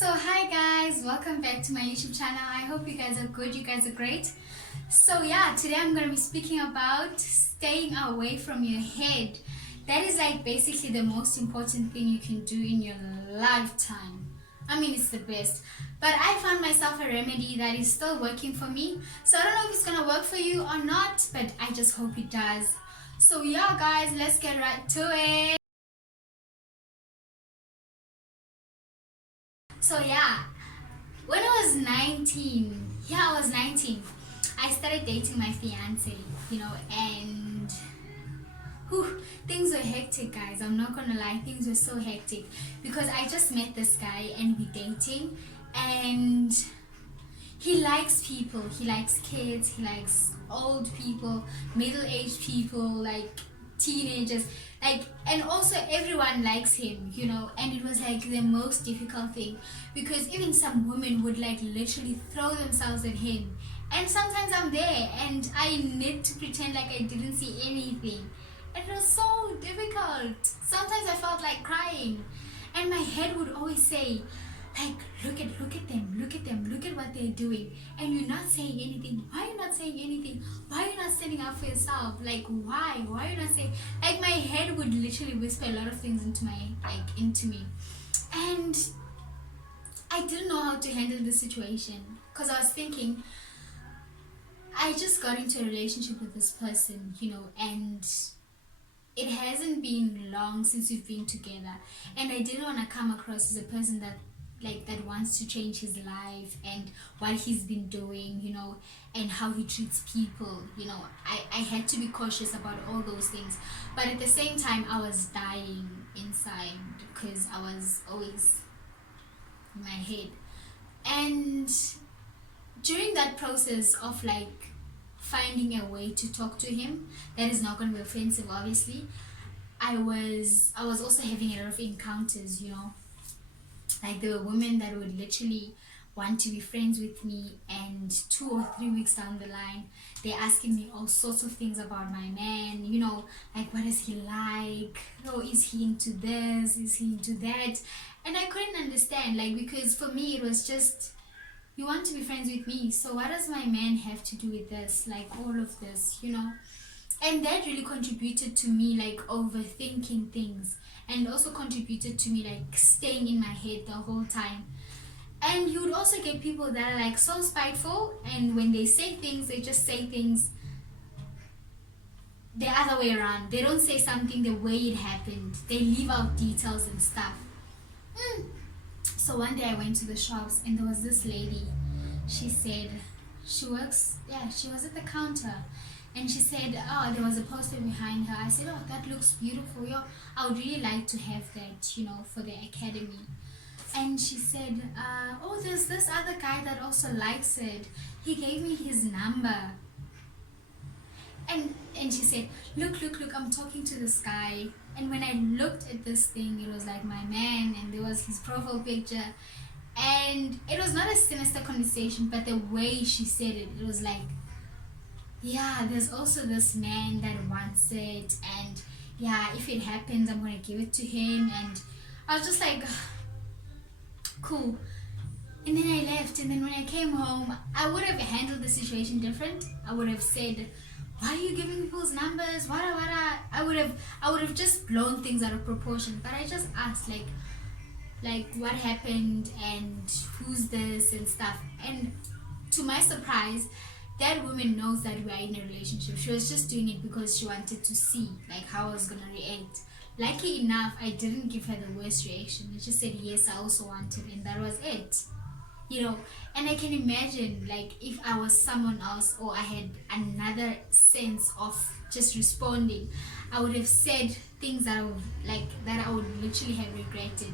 So hi guys, welcome back to my YouTube channel. I hope you guys are good, you guys are great. So yeah, today I'm going to be speaking about staying away from your head. That is like basically the most important thing you can do in your lifetime. I mean, it's the best. But I found myself a remedy that is still working for me. So I don't know if it's going to work for you or not, but I just hope it does. So yeah guys, let's get right to it. So yeah, when I was 19, I was 19, I started dating my fiance, and things were hectic, guys. I'm not gonna lie, things were so hectic because I just met this guy and we dating, and he likes people, he likes kids, he likes old people, middle-aged people, like teenagers, like, and also everyone likes him, and it was like the most difficult thing because even some women would like literally throw themselves at him, and sometimes I'm there and I need to pretend like I didn't see anything, and it was so difficult. Sometimes I felt like crying, and my head would always say, like, look at them, look at what they're doing, and you're not saying anything. Why are you not saying anything? Why are you not standing up for yourself? Like, why are you not saying? Like, my head would literally whisper a lot of things into me, and I didn't know how to handle the situation because I was thinking, I just got into a relationship with this person, and it hasn't been long since we've been together, and I didn't want to come across as a person that wants to change his life and what he's been doing, and how he treats people. I had to be cautious about all those things, but at the same time I was dying inside because I was always in my head. And during that process of like finding a way to talk to him that is not going to be offensive, obviously, I was also having a lot of encounters, like there were women that would literally want to be friends with me, and 2 or 3 weeks down the line they're asking me all sorts of things about my man, like what is he like, is he into this, is he into that, and I couldn't understand, like, because for me it was just, you want to be friends with me, so what does my man have to do with this, like all of this, and that really contributed to me like overthinking things, and also contributed to me like staying in my head the whole time. And you would also get people that are like so spiteful, and when they say things, they just say things the other way around. They don't say something the way it happened, they leave out details and stuff. So one day I went to the shops and there was this lady. She said she works, yeah, she was at the counter, and she said, oh, there was a poster behind her. I said, oh, that looks beautiful. Yo, I would really like to have that, for the academy. And she said, oh, there's this other guy that also likes it. He gave me his number. And she said, look, I'm talking to this guy. And when I looked at this thing, it was like my man, and there was his profile picture. And it was not a sinister conversation, but the way she said it, it was like, yeah, there's also this man that wants it, and yeah, if it happens, I'm gonna give it to him. And I was just like, cool. And then I left, and then when I came home, I would have handled the situation different. I would have said, why are you giving people's numbers? What? I would have just blown things out of proportion. But I just asked, like what happened and who's this and stuff. And to my surprise, that woman knows that we are in a relationship. She was just doing it because she wanted to see like how I was gonna react. Lucky enough, I didn't give her the worst reaction. I just said, yes, I also want it, and that was it. And I can imagine, like, if I was someone else, or I had another sense of just responding, I would have said things that I would literally have regretted.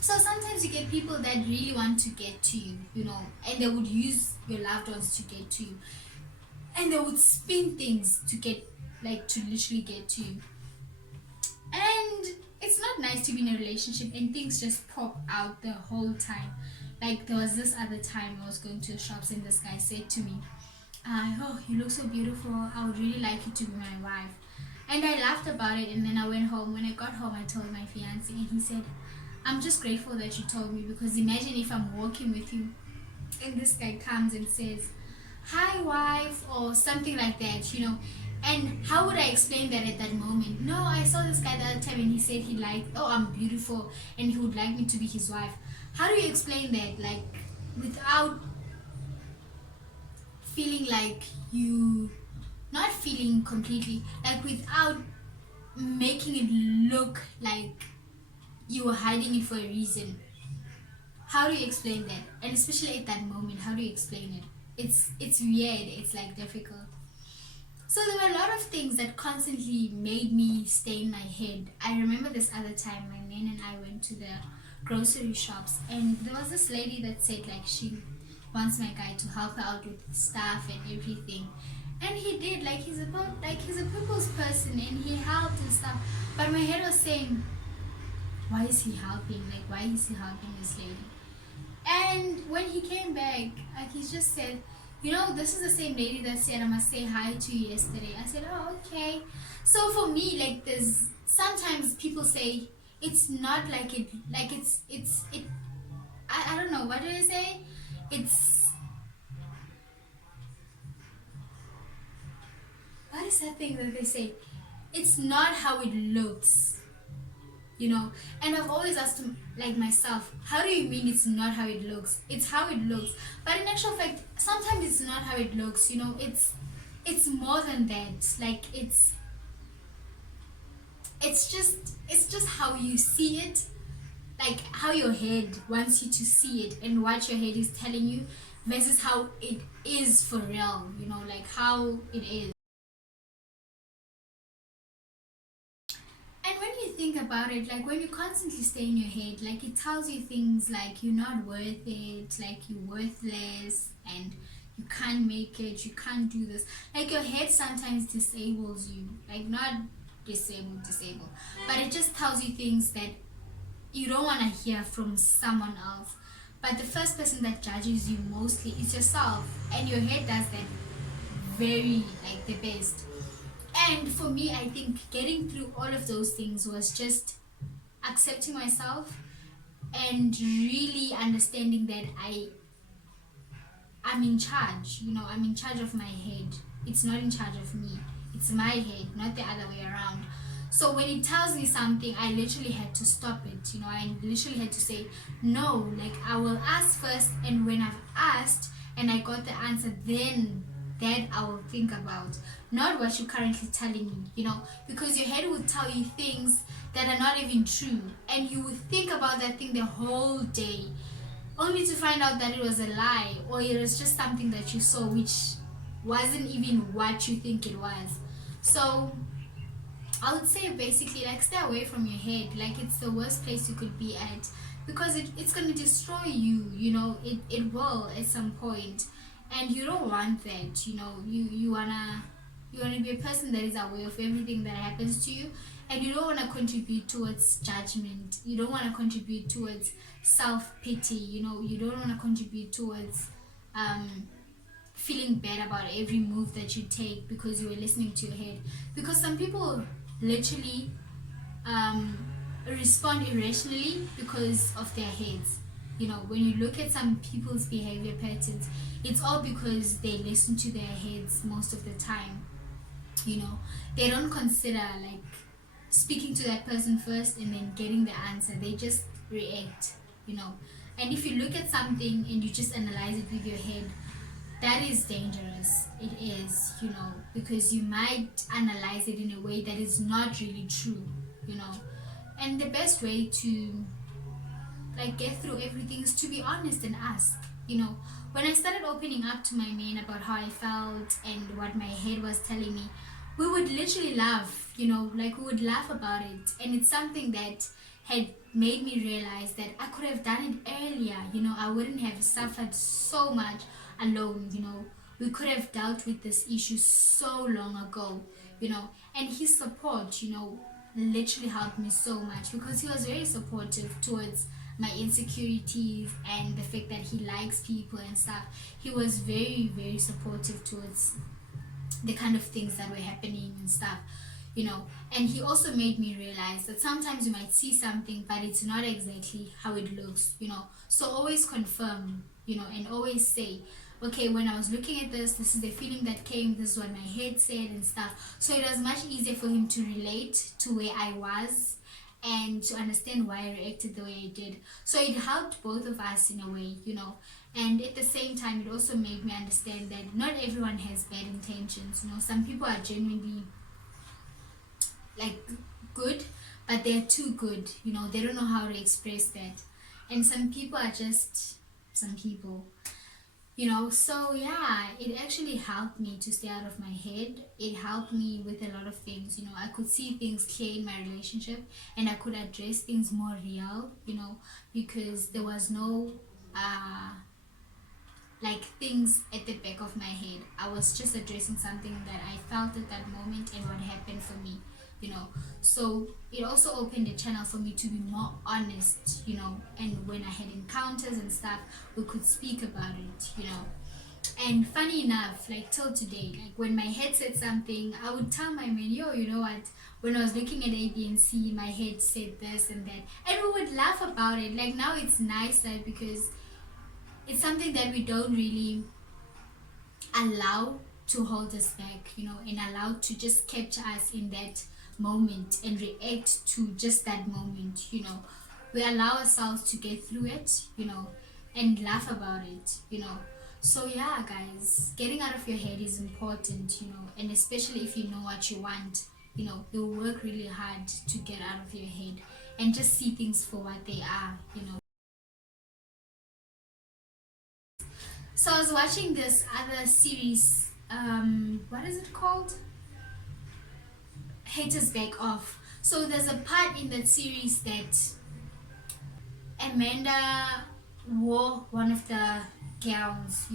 So sometimes you get people that really want to get to you, and they would use your loved ones to get to you, and they would spin things to literally get to you. And it's not nice to be in a relationship and things just pop out the whole time. Like, there was this other time I was going to the shops, and this guy said to me, oh, you look so beautiful, I would really like you to be my wife. And I laughed about it, and then I went home. When I got home, I told my fiance, and he said, I'm just grateful that you told me, because imagine if I'm walking with you and this guy comes and says, "Hi, wife," or something like that, you know. And how would I explain that at that moment? No, I saw this guy the other time and he said he liked, oh, I'm beautiful and he would like me to be his wife. How do you explain that? Like, without feeling like you, not feeling completely, like without making it look like you were hiding it for a reason. How do you explain that? And especially at that moment, how do you explain it? It's weird. It's like difficult. So there were a lot of things that constantly made me stay in my head. I remember this other time my man and I went to the grocery shops, and there was this lady that said like she wants my guy to help her out with stuff and everything. And he did, like he's a people's person and he helped and stuff. But my head was saying, why is he helping? Like, why is he helping this lady? And when he came back, like he just said, you know, this is the same lady that said I must say hi to you yesterday. I said, oh, okay. So for me, like, there's sometimes people say it's not like it, like it. I don't know, what do I say? It's, what is that thing that they say? It's not how it looks, you know. And I've always asked like myself, how do you mean it's not how it looks? It's how it looks. But in actual fact, sometimes it's not how it looks, you know. It's more than that. Like it's just how you see it, like how your head wants you to see it and what your head is telling you versus how it is for real, you know, like how it is. And when you think about it, like when you constantly stay in your head, like it tells you things like you're not worth it, like you're worthless, and you can't make it, you can't do this. Like your head sometimes disables you, like not disabled, but it just tells you things that you don't want to hear from someone else. But the first person that judges you mostly is yourself, and your head does that very like the best. And for me, I think getting through all of those things was just accepting myself and really understanding that I'm in charge, you know. I'm in charge of my head. It's not in charge of me. It's my head, not the other way around. So when it tells me something, I literally had to stop it, you know. I literally had to say no, like I will ask first, and when I've asked and I got the answer, then that I will think about, not what you're currently telling me, you know, because your head will tell you things that are not even true, and you will think about that thing the whole day, only to find out that it was a lie, or it was just something that you saw which wasn't even what you think it was. So I would say basically, like, stay away from your head. Like, it's the worst place you could be at, because it's going to destroy you, you know. It will at some point, and you don't want that, you know. You wanna be a person that is aware of everything that happens to you, and you don't want to contribute towards judgment. You don't want to contribute towards self-pity, you know. You don't want to contribute towards feeling bad about every move that you take because you were listening to your head. Because some people literally respond irrationally because of their heads. You know, when you look at some people's behavior patterns, it's all because they listen to their heads most of the time. You know, they don't consider like speaking to that person first and then getting the answer. They just react, you know. And if you look at something and you just analyze it with your head, that is dangerous. It is, you know, because you might analyze it in a way that is not really true, you know. And the best way to like get through everything is to be honest and ask, you know. When I started opening up to my man about how I felt and what my head was telling me, we would literally laugh, you know, like we would laugh about it. And it's something that had made me realize that I could have done it earlier, you know. I wouldn't have suffered so much alone, you know. We could have dealt with this issue so long ago, you know. And his support, you know, literally helped me so much, because he was very supportive towards my insecurities and the fact that he likes people and stuff. He was very, very supportive towards the kind of things that were happening and stuff, And he also made me realize that sometimes you might see something but it's not exactly how it looks, so always confirm, and always say, okay, when I was looking at this is the feeling that came, this is what my head said and stuff. So it was much easier for him to relate to where I was and to understand why I reacted the way I did. So it helped both of us in a way, and at the same time it also made me understand that not everyone has bad intentions. Some people are genuinely like good, but they're too good. They don't know how to express that. And some people are just some people. So yeah, it actually helped me to stay out of my head. It helped me with a lot of things. I could see things clear in my relationship, and I could address things more real, because there was no like things at the back of my head. I was just addressing something that I felt at that moment and what happened for me. So it also opened a channel for me to be more honest, and when I had encounters and stuff, we could speak about it. And funny enough, like till today, like when my head said something, I would tell my man, yo, you know what, when I was looking at A, B, and C, my head said this and that, and we would laugh about it. Like now it's nicer because it's something that we don't really allow to hold us back, and allow to just capture us in that moment and react to just that moment. We allow ourselves to get through it, and laugh about it. So yeah, guys, getting out of your head is important, and especially if you know what you want, you'll work really hard to get out of your head and just see things for what they are. So I was watching this other series, what is it called? Haters Back Off. So there's a part in that series that Amanda wore one of the gowns,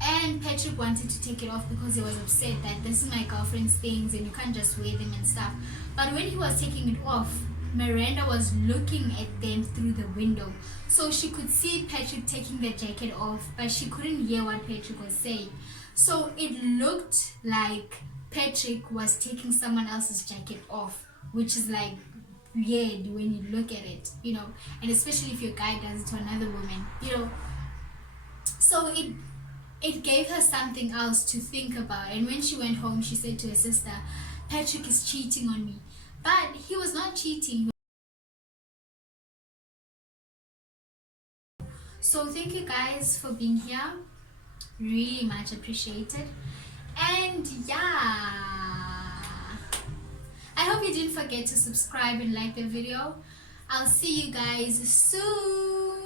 and Patrick wanted to take it off because he was upset that this is my girlfriend's things and you can't just wear them and stuff. But when he was taking it off, Miranda was looking at them through the window, so she could see Patrick taking the jacket off, but she couldn't hear what Patrick was saying. So it looked like Patrick was taking someone else's jacket off, which is like weird when you look at it, and especially if your guy does it to another woman, So it gave her something else to think about. And when she went home, she said to her sister, Patrick is cheating on me. But he was not cheating. So thank you guys for being here. Really much appreciated. And yeah, I hope you didn't forget to subscribe and like the video. I'll see you guys soon.